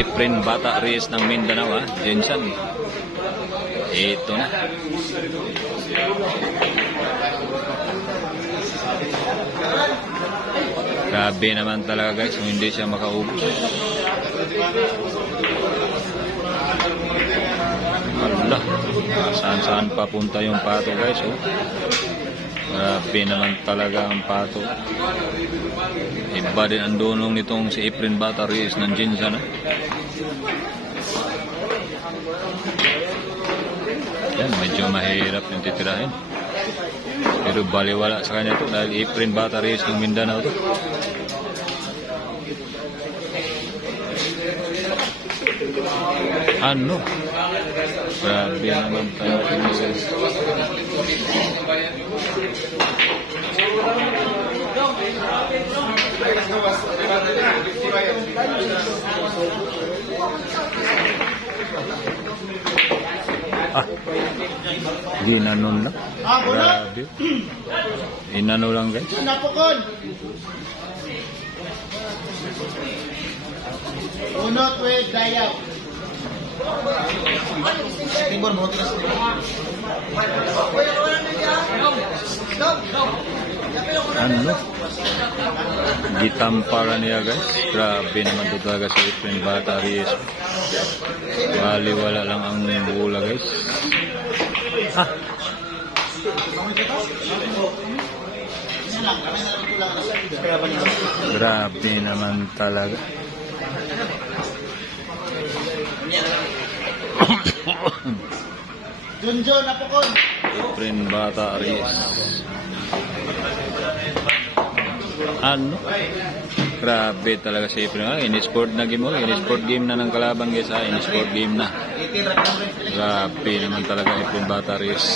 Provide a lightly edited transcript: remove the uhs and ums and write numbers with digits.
Efren Bata Reyes ng Mindanao, Jensen. Ito na. Grabe naman talaga guys, kung hindi siya makaubos. Allah, saan-saan papunta yung pato guys, oh. Grabe naman talaga ang pato. Iba din ang dunong nitong si Efren Bata Reyes ng Jensen, Yan, medyo mahirap yung titirahin. Pero baliwala sa kanya to dahil Efren Bata Reyes ng Mindanao to. Ano? Grabe naman tayo guys. Ginanon lang. Grabe. Inano lang guys. Napukon. Unot with dayaw. Timbor mo tres. Ano? Gitamparan niya guys. Grabe naman to talaga si Efren Bata Reyes. Baliwala lang ang bola guys. Grabe naman talaga. Junjun, napukon. Efren Bata Reyes. Ano? Grabe talaga si Efren. In-sport na game mo. In-sport game na ng kalaban guys. In-sport game na. Grabe naman talaga Efren Bata Reyes.